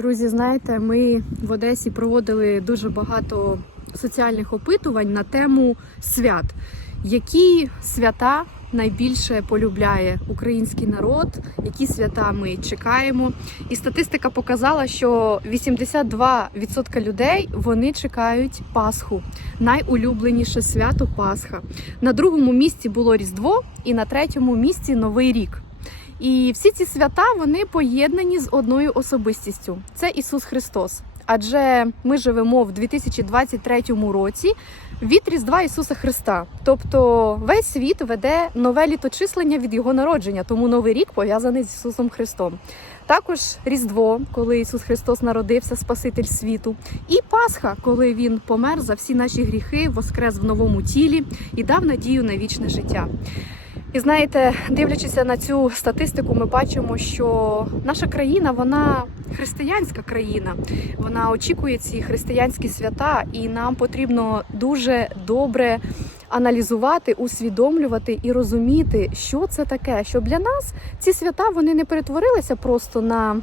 Друзі, знаєте, ми в Одесі проводили дуже багато соціальних опитувань на тему свят. Які свята найбільше полюбляє український народ, які свята ми чекаємо? І статистика показала, що 82% людей вони чекають Пасху, найулюбленіше свято Пасха. На другому місці було Різдво, і на третьому місці Новий рік. І всі ці свята вони поєднані з одною особистістю це Ісус Христос. Адже ми живемо в 2023 році від Різдва Ісуса Христа. Тобто весь світ веде нове літочислення від його народження, тому новий рік пов'язаний з Ісусом Христом. Також Різдво, коли Ісус Христос народився, Спаситель світу, і Пасха, коли Він помер за всі наші гріхи, воскрес в новому тілі і дав надію на вічне життя. І знаєте, дивлячися на цю статистику, ми бачимо, що наша країна вона християнська країна. Вона очікує ці християнські свята, і нам потрібно дуже добре аналізувати, усвідомлювати і розуміти, що це таке. Щоб для нас ці свята вони не перетворилися просто на.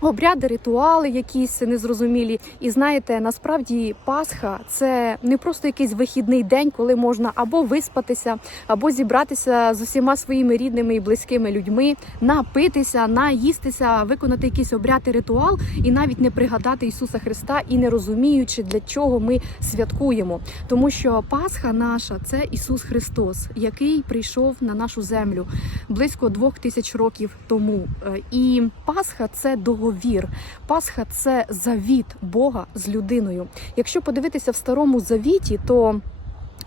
Обряди, ритуали, якісь незрозумілі, і знаєте, насправді Пасха це не просто якийсь вихідний день, коли можна або виспатися, або зібратися з усіма своїми рідними і близькими людьми, напитися, наїстися, виконати якийсь обряд і ритуал, і навіть не пригадати Ісуса Христа і не розуміючи, для чого ми святкуємо. Тому що Пасха наша це Ісус Христос, який прийшов на нашу землю близько двох тисяч років тому. Е, І Пасха це договір. Пасха це завіт Бога з людиною. Якщо подивитися в старому завіті, то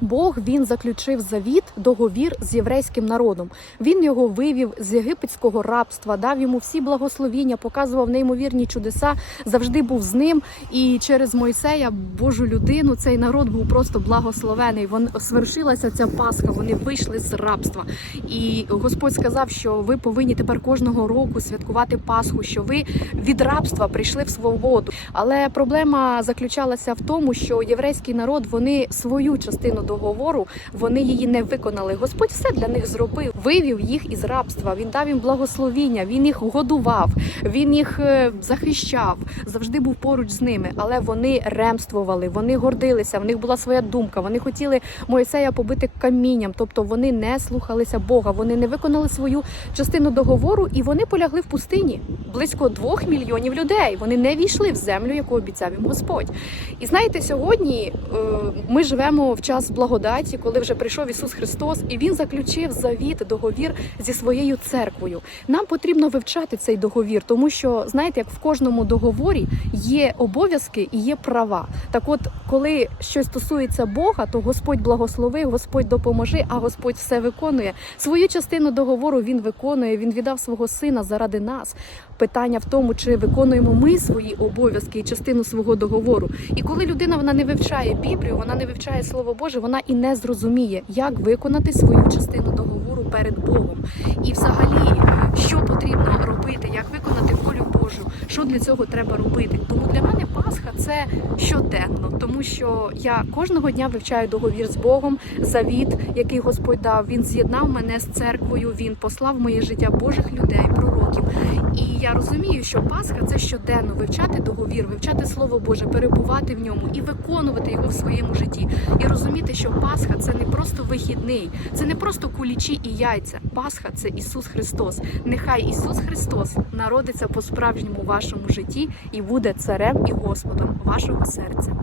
Бог він заключив завіт, договір з єврейським народом. Він його вивів з єгипетського рабства, дав йому всі благословіння, показував неймовірні чудеса, завжди був з ним. І через Мойсея, Божу людину, цей народ був просто благословений. Вон свершилася ця Пасха. Вони вийшли з рабства. І Господь сказав, що ви повинні тепер кожного року святкувати Пасху, що ви від рабства прийшли в свободу. Але проблема заключалася в тому, що єврейський народ вони свою частину договору вони її не виконали. Господь все для них зробив, вивів їх із рабства. Він дав їм благословіння, він їх годував, він їх е, захищав, завжди був поруч з ними. Але вони ремствували, вони гордилися. В них була своя думка. Вони хотіли Моїсея побити камінням, тобто вони не слухалися Бога. Вони не виконали свою частину договору, і вони полягли в пустині. Близько двох мільйонів людей. Вони не війшли в землю, яку обіцяв їм Господь. І знаєте, сьогодні е, ми живемо в час благодаті, коли вже прийшов Ісус Христос, і Він заключив завіт, договір зі своєю церквою. Нам потрібно вивчати цей договір, тому що знаєте, як в кожному договорі є обов'язки і є права. Так, от, коли щось стосується Бога, то Господь благослови, Господь допоможи, а Господь все виконує. Свою частину договору Він виконує. Він віддав свого сина заради нас. Питання в тому, чи виконуємо ми свої обов'язки і частину свого договору. І коли людина вона не вивчає Біблію, вона не вивчає Слово Боже, вона і не зрозуміє, як виконати свою частину договору перед Богом. І взагалі, що потрібно робити, як виконати волю Божу, що для цього треба робити. Тому для мене Пасха це щоденно, тому що я кожного дня вивчаю договір з Богом, завіт, який Господь дав. Він з'єднав мене з церквою. Він послав моє життя Божих людей, пророків. І я розумію, що Пасха це щоденно вивчати договір, вивчати Слово Боже, перебувати в ньому і виконувати його в своєму житті. І розуміти, що Пасха це не просто вихідний, це не просто кулічі і яйця. Пасха це Ісус Христос. Нехай Ісус Христос народиться по справжньому вашому житті і буде царем і Господом вашого серця.